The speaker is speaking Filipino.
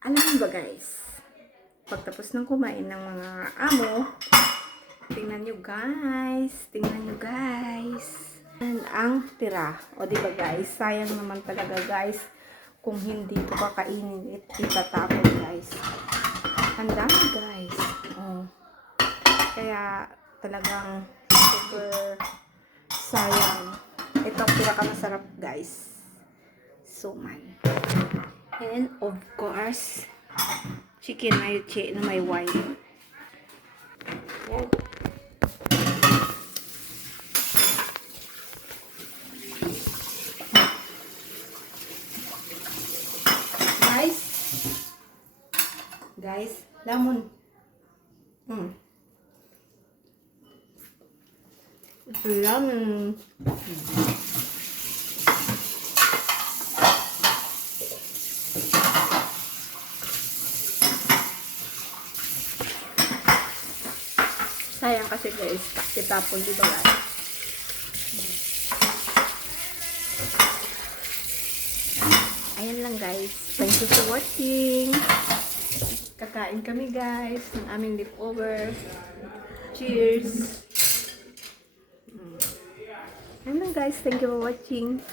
Alam mo ba guys, pagtapos ng kumain ng mga amo, tingnan nyo guys, ang tira. O diba guys, sayang naman talaga guys, kung hindi ito kakainin, itatapon guys. Ang dami guys. Oh. Kaya talagang super sayang. Ito ang pinakamasarap guys, suman. And of course, chicken na may wine. Yan. Guys, lemon. Lemon. Sayang kasi guys, itapon dito guys. Ayan lang guys. Thank you for watching. Kakain kami guys ng aming leftover. Cheers. Ayan lang guys. Thank you for watching.